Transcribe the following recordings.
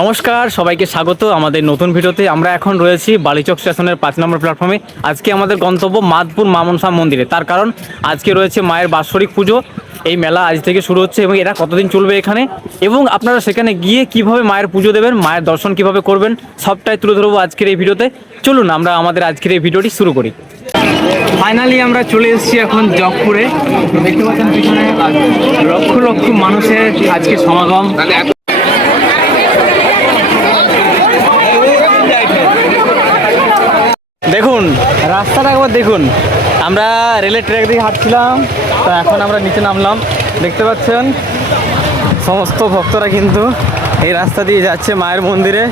নমস্কার, সবাইকে স্বাগত আমাদের নতুন ভিডিওতে। আমরা এখন রয়েছি বালিচক স্টেশনের 5 নম্বর প্ল্যাটফর্মে। আজকে আমাদের গন্তব্য মাদপুর মা মনসা মন্দিরে। তার কারণ আজকে রয়েছে মায়ের বাৎসরিক পুজো। এই মেলা আজ থেকে শুরু হচ্ছে এবং এরা কতদিন চলবে এখানে, এবং আপনারা সেখানে গিয়ে কিভাবে মায়ের পুজো দেবেন, মায়ের দর্শন কিভাবে করবেন, সবটাই তুলে ধরবো আজকের এই ভিডিওতে। চলুন আমরা আমাদের আজকের এই ভিডিওটি শুরু করি। ফাইনালি আমরা চলে এসেছি এখন জগপুরে। দেখতে পাচ্ছেন পিছনে লক্ষ লক্ষ মানুষের আজকে সমাগম। দেখুন রাস্তাটা একবার দেখুন। আমরা রেলের ট্র্যাক দিয়ে হাঁটছিলাম, তো এখন আমরা নিচে নামলাম। দেখতে পাচ্ছেন সমস্ত ভক্তরা কিন্তু এই রাস্তা দিয়ে যাচ্ছে মায়ের মন্দিরে।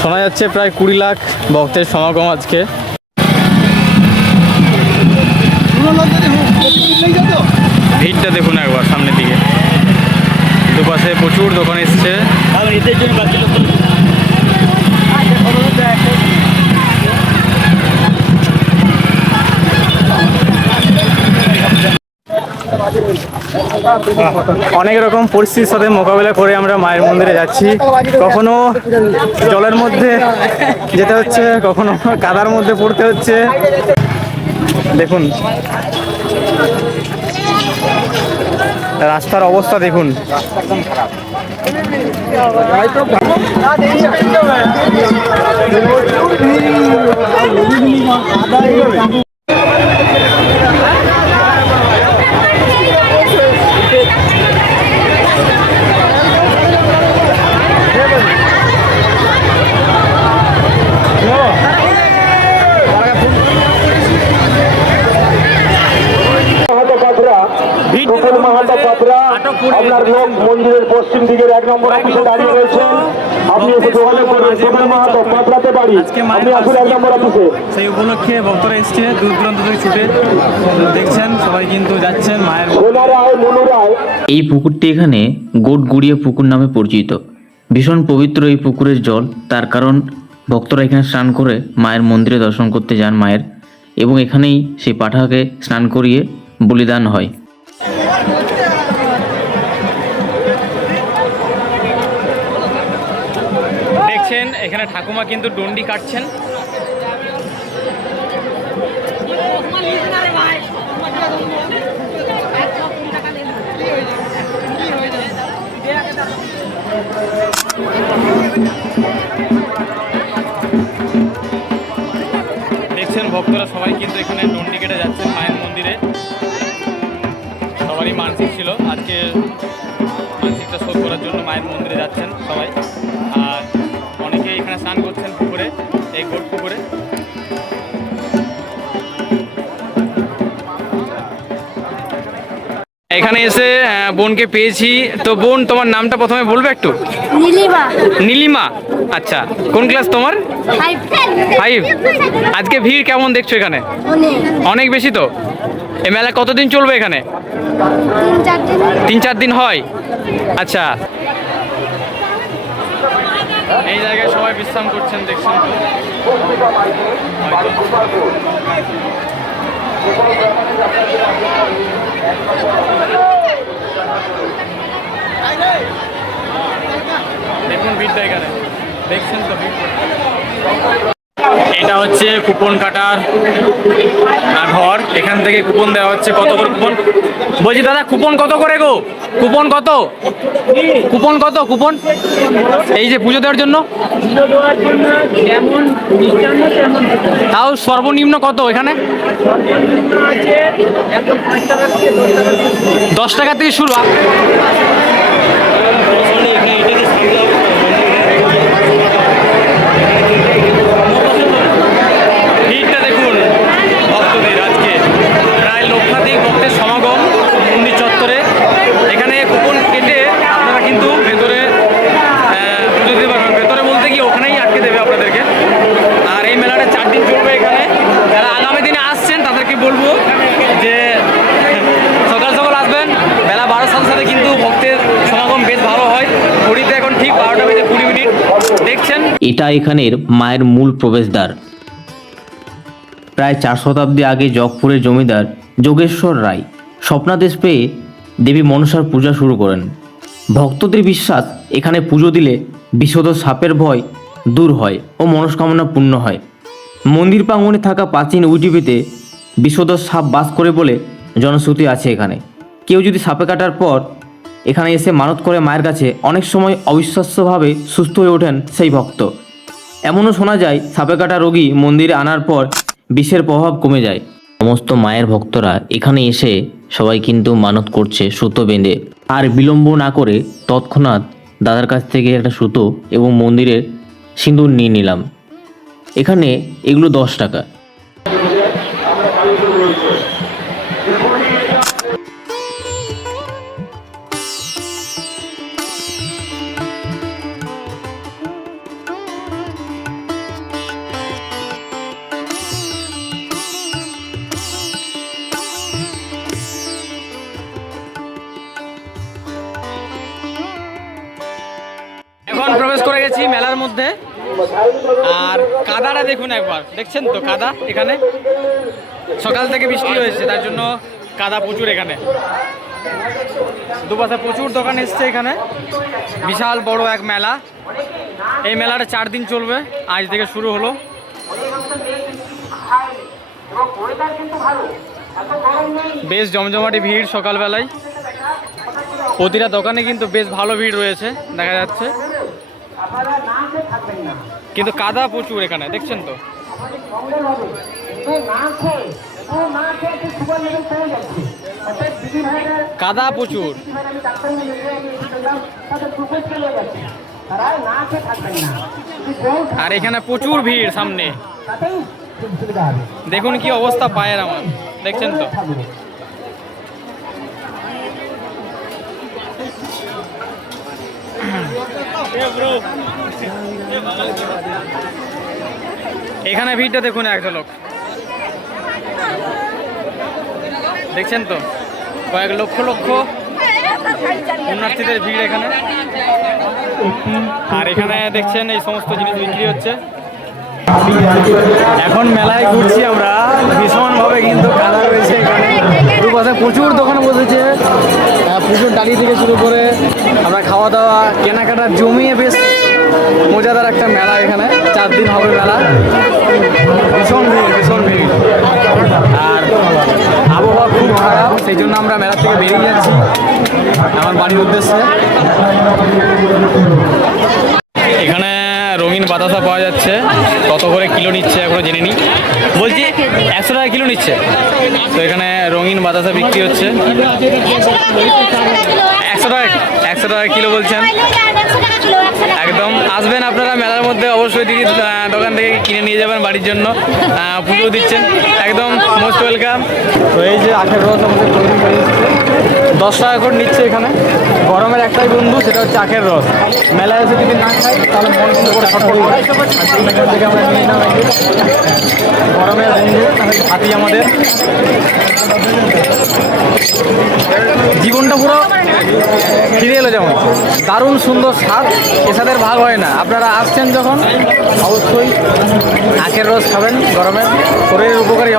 শোনা যাচ্ছে প্রায় 20 লাখ ভক্তের সমাগম আজকে। ভিড়টা দেখুন একবার সামনের দিকে, দুপাশে প্রচুর দোকান এসছে। অনেক রকম পরিস্থিতির সাথে মোকাবিলা করে আমরা মায়ের মন্দিরে যাচ্ছি। কখনো জলের মধ্যে যেতে হচ্ছে, কখনো কাদার মধ্যে পড়তে হচ্ছে। দেখুন রাস্তার অবস্থা দেখুন। আপনার লোক মন্দিরের পশ্চিম দিকের 1 নম্বর অফিসে দাঁড়িয়ে রয়েছেন। আপনি এসে যোগাযোগ করবেন টোটাল মাহাতো পাত্রাতে বাড়ি। আপনি আসুন 1 নম্বর অফিসে। সেই উপলক্ষে ভক্তরা এসছে দূর দূরান্ত থেকে ছুটে। দেখছেন সবাই কিন্তু যাচ্ছেন মায়ের। এই পুকুরটি এখানে গোটগুড়িয়া পুকুর নামে পরিচিত। ভীষণ পবিত্র এই পুকুরের জল, তার কারণ ভক্তরা এখানে স্নান করে মায়ের মন্দিরে দর্শন করতে যান মায়ের, এবং এখানেই সেই পাঠাকে স্নান করিয়ে বলিদান হয়। দেখছেন এখানে ঠাকুমা কিন্তু ডন্ডি কাটছেন। দেখছেন ভক্তরা সবাই কিন্তু এখানে ডন্ডি কেটে যাচ্ছেন মায়ের মন্দিরে। সবারই মানসিক ছিল, আজকে মানসিকটা শোধ করার জন্য মায়ের মন্দিরে যাচ্ছেন সবাই। আর অনেকে এখানে স্নান করছেন পুকুরে, এই গোট পুকুরে। এখানে এসে বোনকে পেয়েছি। তো বোন, তোমার নামটা প্রথমে বলবে একটু? নীলিমা। নীলিমা, আচ্ছা। কোন ক্লাস তোমার? 5। আজকে ভিড় কেমন দেখছো এখানে? অনেক বেশি তো। এই মেলা কতদিন চলবে এখানে? 3-4 দিন হয়। আচ্ছা, এই জায়গায় সবাই বিশ্রাম করছেন দেখছেন তো। দেখুন ভিড়টা এখানে, দেখছেন তো ভিড়। এটা হচ্ছে কুপন কাটার ঘর। এখান থেকে কুপন দেওয়া হচ্ছে। কত করে কুপন? বলছি দাদা, কুপন কত করে গো? কুপন কত? কুপন কত? কুপন এই যে পুজো দেওয়ার জন্য তাও সর্বনিম্ন কত এখানে? 10 টাকা থেকে শুরু। ভিড়টা দেখুন ভক্তদের। আজকে প্রায় লক্ষাধিক ভক্তের সমাগম মন্দির চত্বরে। এখানে কুপন কেটে আপনারা কিন্তু ভেতরে পুজো দিতে পারবেন। ভেতরে বলতে কি ওখানেই আটকে দেবে আপনাদেরকে। আর এই মেলাটা 4 দিন চলবে এখানে। যারা আগামী দিনে আসছেন তাদেরকে বলবো যে সকাল সকাল আসবেন। বেলা 12টার সাথে সাথে কিন্তু ভক্তের সমাগম বেশ ভালো হয়। ঘড়িতে এখন ঠিক 12টা বেজে 20 মিনিট। দেখছেন এটা এখানের মায়ের মূল প্রবেশদ্বার। প্রায় 4 শতাব্দী আগে জগপুরের জমিদার যোগেশ্বর রায় স্বপ্নাদেশ পেয়ে দেবী মনসার পূজা শুরু করেন। ভক্তদের বিশ্বাস এখানে পুজো দিলে বিষধ সাপের ভয় দূর হয় ও মনস্কামনা পূর্ণ হয়। মন্দির প্রাঙ্গণে থাকা প্রাচীন উইটিভিতে বিষধ সাপ বাস করে বলে জনশ্রুতি আছে এখানে। কেউ যদি সাপে কাটার পর এখানে এসে মানত করে মায়ের কাছে, অনেক সময় অবিশ্বাস্যভাবে সুস্থ হয়ে ওঠেন সেই ভক্ত। এমনও শোনা যায় সাপে কাটা রোগী মন্দিরে আনার পর বিষের প্রভাব কমে যায়। সমস্ত মায়ের ভক্তরা এখানে এসে সবাই কিন্তু মানত করছে সুতো বেঁধে। আর বিলম্ব না করে তৎক্ষণাৎ দাদার কাছ থেকে একটা সুতো এবং মন্দিরের সিঁদুর নিয়ে নিলাম। এখানে এগুলো 10 টাকা। এখন প্রবেশ করে গেছি মেলার মধ্যে। আর কাদাটা দেখুন একবার, দেখছেন তো কাদা? এখানে সকাল থেকে বৃষ্টি হয়েছে, তার জন্য কাদা প্রচুর। এখানে দুপাশে প্রচুর দোকান এসছে। এখানে বিশাল বড় এক মেলা। এই মেলাটা 4 দিন চলবে, আজ থেকে শুরু হলো। বেশ জমজমাটি ভিড় সকালবেলায়। প্রতিটা দোকানে কিন্তু বেশ ভালো ভিড় রয়েছে দেখা যাচ্ছে, কিন্তু কাদা প্রচুর এখানে, দেখছেন তো? কাদা প্রচুর। আর এখানে প্রচুর ভিড় সামনে, দেখুন কি অবস্থা পায়ের আমার, দেখছেন তো? এখানে ভিড়টা দেখুন, এক ঝলক দেখছেন তো? কয়েক লক্ষ লক্ষ পুণ্যার্থীদের ভিড় এখানে। আর এখানে দেখছেন এই সমস্ত জিনিস বিক্রি হচ্ছে। এখন মেলায় ঘুরছি আমরা, ভীষণভাবে কিন্তু কাদা রয়েছে এখানে। দুপাশে প্রচুর দোকান বসেছে, পুজোর ডালি থেকে শুরু করে আমরা খাওয়া দাওয়া কেনাকাটা জমিয়ে বেশ মজাদার একটা মেলা। এখানে 4 দিন হবে মেলা। ভীষণ ভিড়, ভীষণ ভিড়। আর আবহাওয়া খুব খারাপ, সেই জন্য আমরা মেলা থেকে বেরিয়ে যাচ্ছি আমার বাড়ির উদ্দেশ্যে। এখানে রঙিন বাতাসা পাওয়া যাচ্ছে। কত করে কিলো নিচ্ছে এখনো জেনে নিই। বলছি 100 টাকা কিলো নিচ্ছে। তো এখানে রঙিন বাতাসা বিক্রি হচ্ছে 100 টাকা কিলো বলছেন। একদম আসবেন আপনারা মেলার মধ্যে, অবশ্যই দিদি দোকান থেকে কিনে নিয়ে যাবেন বাড়ির জন্য। পুজো দিচ্ছেন, একদম মোস্ট ওয়েলকাম। তো এই যে আখের রস আমাদের তৈরি হয়ে যাচ্ছে, 10 টাকা করে নিচ্ছে এখানে। গরমের একটাই বন্ধু, সেটা হচ্ছে আখের রস। মেলায় এসে যদি না খাই তাহলে মন কিন্তু করে ছটফট করে। এখান থেকে আমরা নিয়ে নিলাম গরমের বন্ধু হাতি আমাদের। জীবনটা পুরো ফিরে এলো যেমন, দারুণ সুন্দর স্বাদ, এসাদের ভাগ হয় না। আপনারা আসছেন যখন অবশ্যই আখের রস খাবেন, গরমে শরীরের উপকারী